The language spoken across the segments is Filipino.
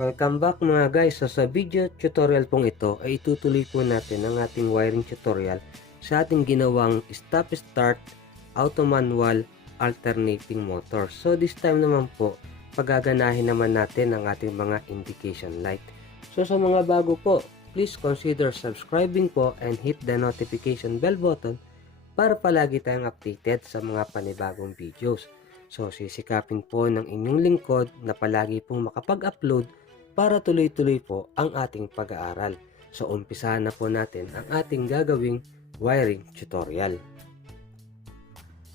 Welcome back mga guys. So sa video tutorial pong ito ay itutuloy po natin ang ating wiring tutorial sa ating ginawang stop-start auto manual alternating motor. So this time naman po pagaganahin naman natin ang ating mga indication light. So sa mga bago po, please consider subscribing po and hit the notification bell button para palagi tayong updated sa mga panibagong videos. So sisikapin po ng inyong lingkod na palagi pong makapag-upload para tuloy-tuloy po ang ating pag-aaral. So umpisahan na po natin ang ating gagawing wiring tutorial.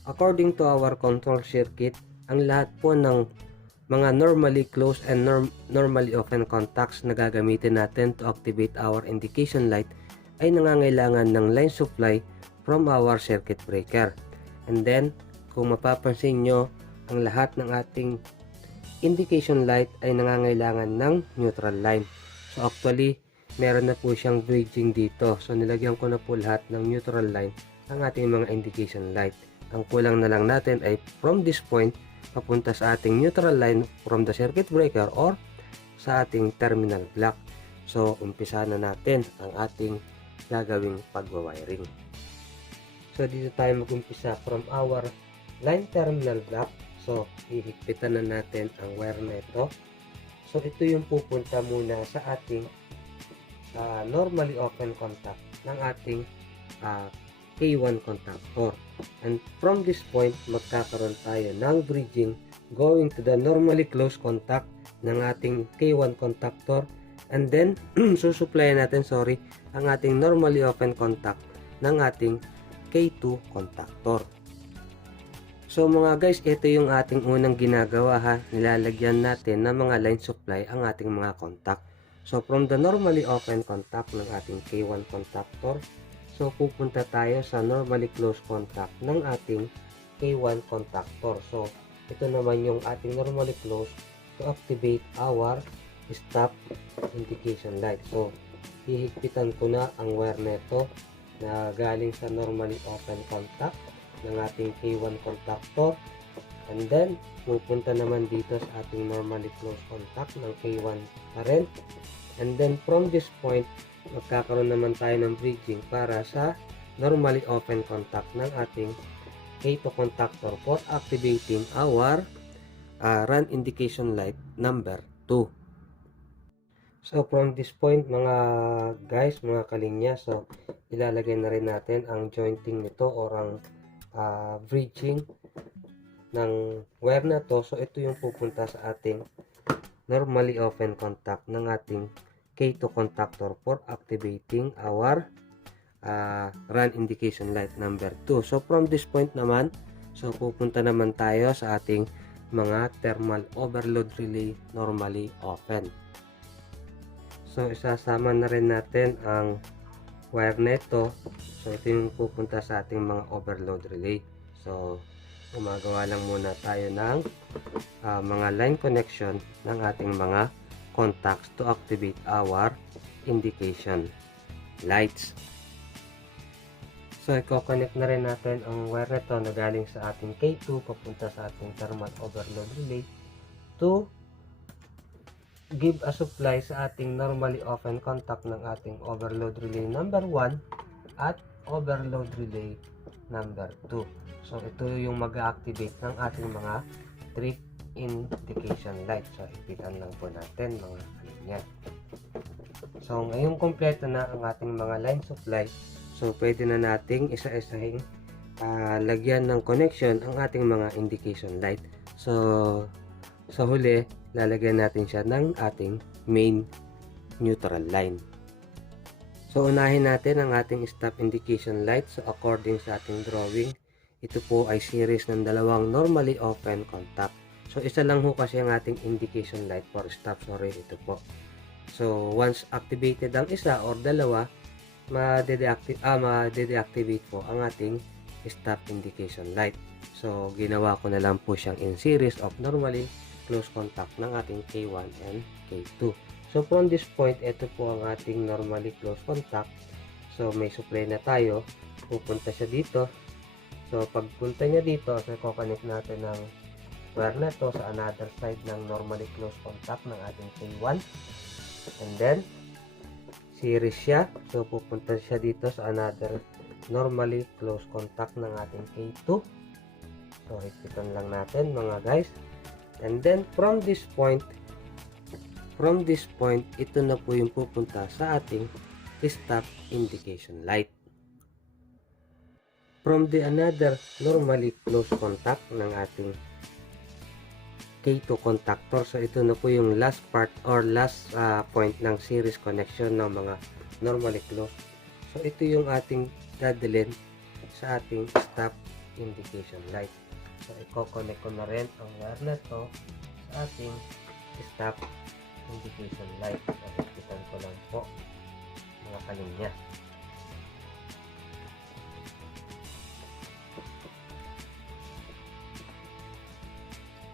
According to our control circuit, ang lahat po ng mga normally closed and normally open contacts na gagamitin natin to activate our indication light ay nangangailangan ng line supply from our circuit breaker. And then, kung mapapansin nyo, ang lahat ng ating indication light ay nangangailangan ng neutral line. So actually, meron na po siyang bridging dito. So nilagyan ko na po lahat ng neutral line ang ating mga indication light. Ang kulang na lang natin ay from this point papunta sa ating neutral line from the circuit breaker or sa ating terminal block. So umpisa na natin ang ating gagawing pagwawiring. So dito tayo mag-umpisa from our line terminal block. So, hihigpitan na natin ang wire na ito. So, ito yung pupunta muna sa ating normally open contact ng ating K1 contactor. And from this point, magkakaroon tayo ng bridging going to the normally closed contact ng ating K1 contactor. And then, susuplayan natin, ang ating normally open contact ng ating K2 contactor. So mga guys, ito yung ating unang ginagawa ha. Nilalagyan natin ng mga line supply ang ating mga contact. So from the normally open contact ng ating K1 contactor, so pupunta tayo sa normally closed contact ng ating K1 contactor. So ito naman yung ating normally closed to activate our stop indication light. So hihigpitan ko na ang wire neto na galing sa normally open contact ng ating K1 contactor, and then pupunta naman dito sa ating normally closed contact ng K1 pa rin, and then from this point magkakaroon naman tayo ng bridging para sa normally open contact ng ating K2 contactor for activating our run indication light number 2. So from this point mga guys, mga kalinya, so ilalagay na rin natin ang jointing nito or ang bridging ng wire na to. So ito yung pupunta sa ating normally open contact ng ating K2 contactor for activating our run indication light number 2. So from this point naman, so pupunta naman tayo sa ating mga thermal overload relay normally open. So isasama na rin natin ang wire neto. So ito yung pupunta sa ating mga overload relay. So gumagawa lang muna tayo ng mga line connection ng ating mga contacts to activate our indication lights. So i-connect na rin natin ang wire neto na galing sa ating K2 papunta sa ating thermal overload relay to give a supply sa ating normally open contact ng ating overload relay number 1 at overload relay number 2. So ito yung mag-activate ng ating mga trip indication light. So ipitan lang po natin mga kanya. So ngayong kompleto na ang ating mga line supply, so pwede na nating isa-isahing lagyan ng connection ang ating mga indication light. So sa huli, lalagyan natin siya ng ating main neutral line. So unahin natin ang ating stop indication light. So according sa ating drawing, ito po ay series ng dalawang normally open contact. So isa lang ho kasi ang ating indication light for stop. Ito po. So once activated ang isa or dalawa, ma-deactivate po ang ating stop indication light. So ginawa ko na lang po siyang in series of normally close contact ng ating K1 and K2. So from this point, ito po ang ating normally close contact. So may supply na tayo, pupunta siya dito. So pagpunta niya dito, so i-connect natin ng wire na ito sa another side ng normally closed contact ng ating K1. And then, series siya. So, pupunta siya dito sa another normally closed contact ng ating K2. So, higpitan lang natin mga guys. And then, from this point, ito na po yung pupunta sa ating stop indication light. From the another normally closed contact ng ating K2 contactor. So, ito na po yung last part or last point ng series connection ng mga normally closed. So, ito yung ating dadalhin sa ating stop indication light. So, i-connect ko na rin ang wire na to sa ating stop indication light. So, higpitan ko lang po mga kalinya.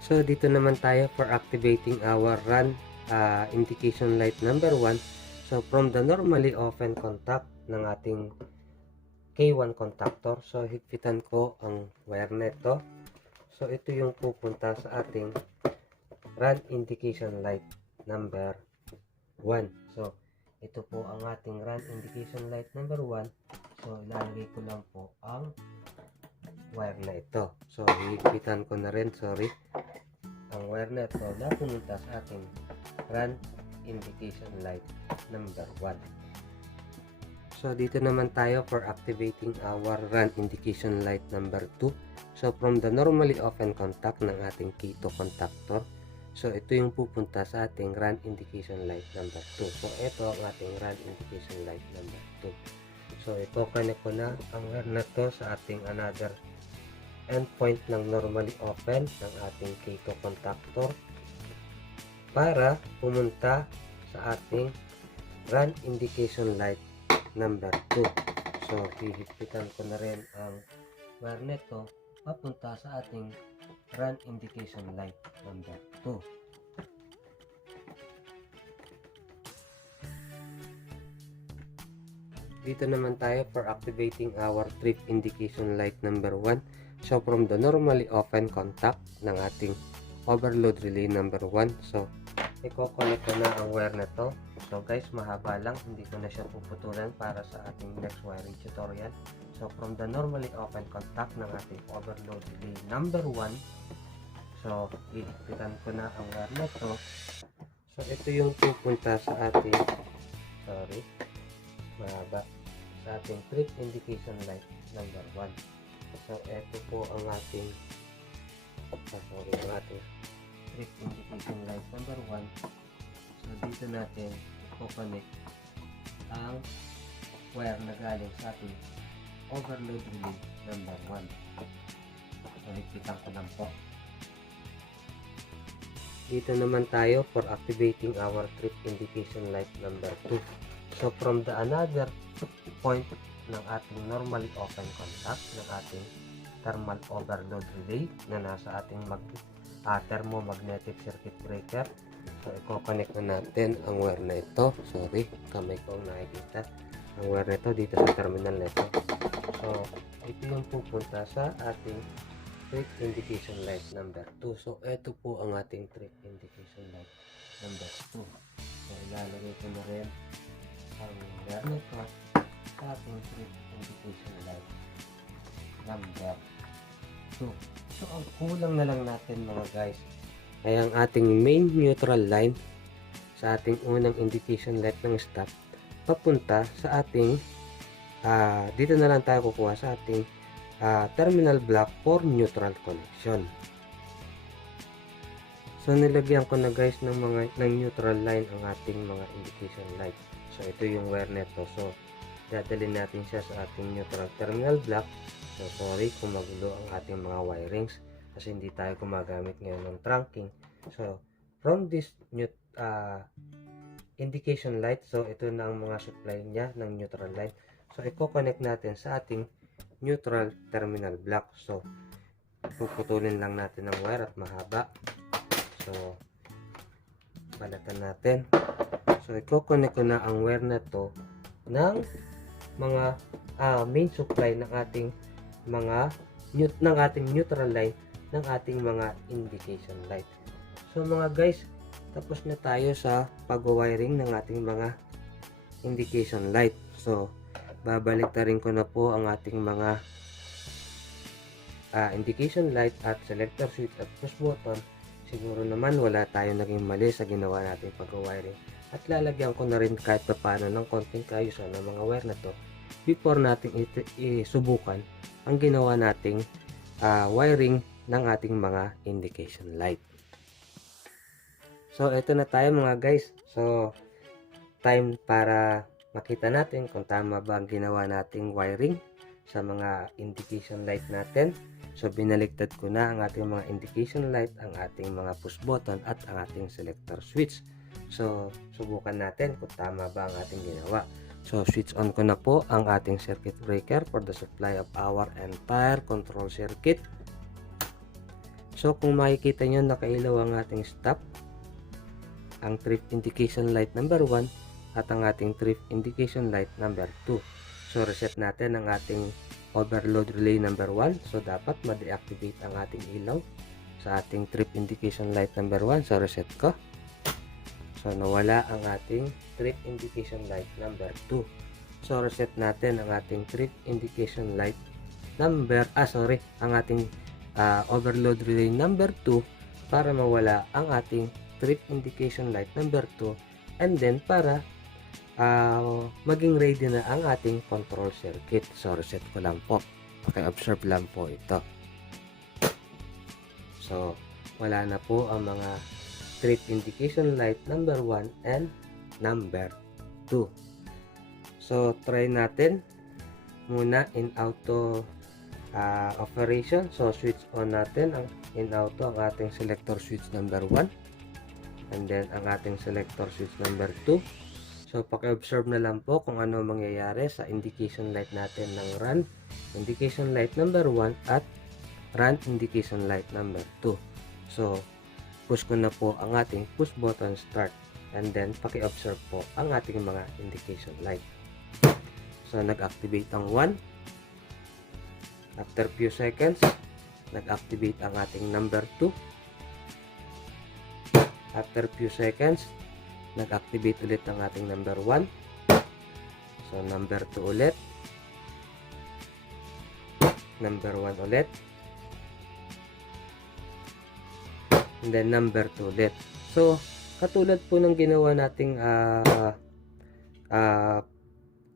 So, dito naman tayo for activating our run indication light number 1. So, from the normally open contact ng ating K1 contactor. So, higpitan ko ang wire nito. So, ito yung pupunta sa ating run indication light number 1. So, ito po ang ating run indication light number 1. So, ilalagay ko lang po ang wire na ito. So, higpitan ko na rin, ang wire na ito na pumunta sa ating run indication light number 1. So, dito naman tayo for activating our run indication light number 2. So, from the normally open contact ng ating K2 contactor. So, ito yung pupunta sa ating run indication light number 2. So, ito ang ating run indication light number 2. So, i-connect ko na ang wire na to sa ating another endpoint ng normally open ng ating K2 contactor para pumunta sa ating run indication light number 2. So, hihigpitan ko na rin ang wire nito papunta sa ating run indication light number 2. Dito naman tayo for activating our trip indication light number 1. So, from the normally open contact ng ating overload relay number 1. So, i-connect ko na ang wire na to. So, guys, mahaba lang. Hindi ko na siya puputulan para sa ating next wiring tutorial. So, from the normally open contact ng ating overload relay number 1. So, ihigpitan ko na ang wire na to. So, ito yung pupunta sa ating, mahaba, sa ating trip indication light number 1. So, ito po ang ating trip indication light number 1. So, dito natin i-connect ang wire na galing sa ating overload relay number 1. So, higpitan ko lang po. Dito naman tayo for activating our trip indication light number 2. So, from the another point ng ating normally open contact ng ating thermal overload relay na nasa ating thermomagnetic circuit breaker. So, i-connect na natin ang wire na ito. Kamay ko ang nakikita. Ang wire na ito dito sa terminal na ito. So, ito yung pupunta sa ating trip indication light number 2. So, ito po ang ating trip indication light number 2. So, ilalagay ko na rin ang wire na ito sa ating trip indication light number 2. So, ang kulang na lang natin mga guys ay ang ating main neutral line sa ating unang indication light ng stop papunta sa ating dito na lang tayo kukuha sa ating terminal block for neutral connection. So, nilagyan ko na guys ng neutral line ang ating mga indication light. So, ito yung wire neto. So, dadalhin natin siya sa ating neutral terminal block. So, sorry kung magulo ang ating mga wirings kasi hindi tayo gumagamit ngayon ng trunking. So, from this indication light, so ito na ang mga supply niya ng neutral light. So, i-connect natin sa ating neutral terminal block. So, puputulin lang natin ang wire at mahaba. So, balatan natin. So, i-connect ko na ang wire na to ng mga main supply ng ating neutral line ng ating mga indication light. So mga guys, tapos na tayo sa pag-wiring ng ating mga indication light. So babalik na rin ko na po ang ating mga indication light at selector switch at push button. Siguro naman wala tayong naging mali sa ginawa nating pag-wiring, at lalagyan ko na rin kahit paano ng konting kaayusan ng mga wire na to before nating isubukan ang ginawa nating wiring ng ating mga indication light. So ito na tayo mga guys. So time para makita natin kung tama ba ang ginawa nating wiring sa mga indication light natin. So binaliktad ko na ang ating mga indication light, ang ating mga push button at ang ating selector switch. So subukan natin kung tama ba ang ating ginawa. So switch on ko na po ang ating circuit breaker for the supply of our entire control circuit. So kung makikita nyo, nakailaw ang ating stop, ang trip indication light number 1 at ang ating trip indication light number 2. So reset natin ang ating overload relay number 1. So dapat ma-deactivate ang ating ilaw sa ating trip indication light number 1. So reset ko. So nawala ang ating trip indication light number 2. So reset natin ang ating trip indication light number ang ating overload relay number 2 para mawala ang ating trip indication light number 2, and then para maging ready na ang ating control circuit. So reset ko lang po, paki-observe lang po ito. So wala na po ang mga trip indication light number 1 and number 2. So try natin muna in auto operation. So switch on natin ang in auto ang ating selector switch number 1 and then ang ating selector switch number 2. So paki-observe na lang po kung ano mangyayari sa indication light natin ng run indication light number 1 at run indication light number 2. So push ko na po ang ating push button start, and then paki-observe po ang ating mga indication light. So nag-activate ang 1. After few seconds, nag-activate ang ating number 2. After few seconds, nag-activate ulit ang ating number 1. So number 2 ulit. Number 1 ulit. And then number 2 ulit. So katulad po ng ginawa nating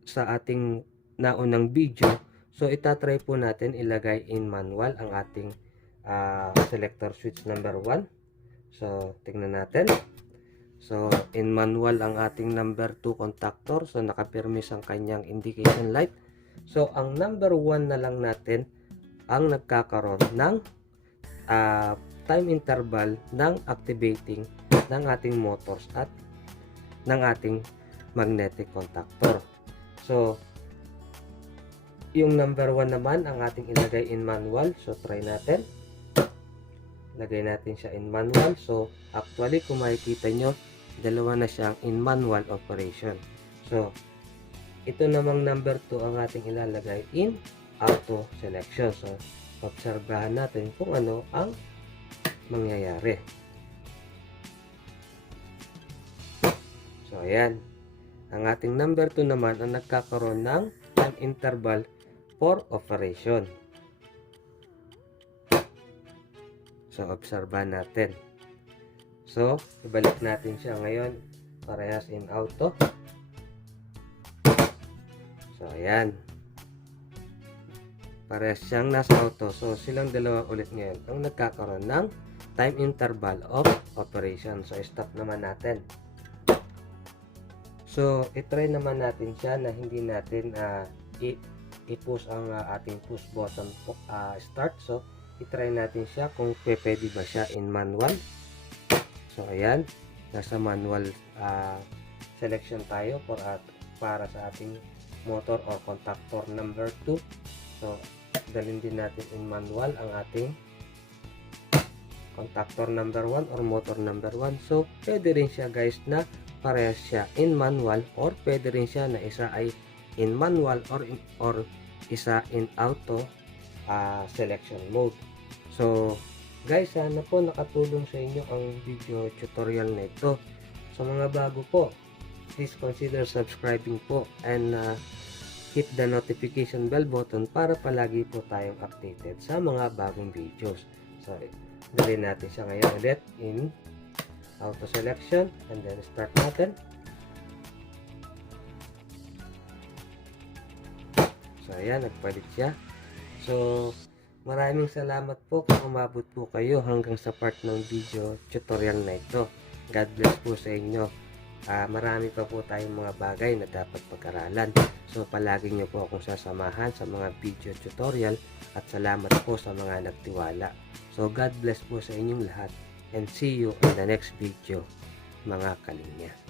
sa ating naunang video, so itatry po natin ilagay in manual ang ating selector switch number 1. So tingnan natin. So in manual ang ating number 2 contactor. So nakapirmis ang kanyang indication light. So ang number 1 na lang natin ang nagkakaroon ng time interval ng activating ng ating motors at ng ating magnetic contactor. So yung number 1 naman ang ating ilagay in manual. So try natin. Lagay natin siya in manual. So actually kung makikita nyo, dalawa na siyang in manual operation. So ito namang number 2 ang ating ilalagay in auto selection. So obserbahan natin kung ano ang mangyayari. So ayan, ang ating number 2 naman ang nagkakaroon ng time interval for operation. So obserbahan natin. So ibalik natin siya ngayon parehas in auto. So ayan, parehas siyang nasa auto. So silang dalawa ulit ngayon ang nagkakaroon ng time interval of operation. So stop naman natin. So itry naman natin siya na hindi natin i-push ang ating push button start. So itry natin siya kung pwede ba siya in manual. So ayan, nasa manual selection tayo para sa ating motor or contactor number 2. So dalhin din natin in manual ang ating contactor number 1 or motor number 1. So pwede rin siya guys na parehas siya in manual, or pwede rin siya na isa ay in manual or isa in auto selection mode. So Guys, sana po nakatulong sa inyo ang video tutorial na ito. Sa mga bago po, please consider subscribing po and hit the notification bell button para palagi po tayong updated sa mga bagong videos. So, gawin natin siya ngayon ulit in auto selection and then start natin. So, ayan, nagpalit siya. So, maraming salamat po kung umabot po kayo hanggang sa part ng video tutorial na ito. God bless po sa inyo. Marami pa po tayong mga bagay na dapat pag-aralan. So, palagi nyo po akong sasamahan sa mga video tutorial at salamat po sa mga nagtiwala. So, God bless po sa inyong lahat and see you in the next video, mga kalinya.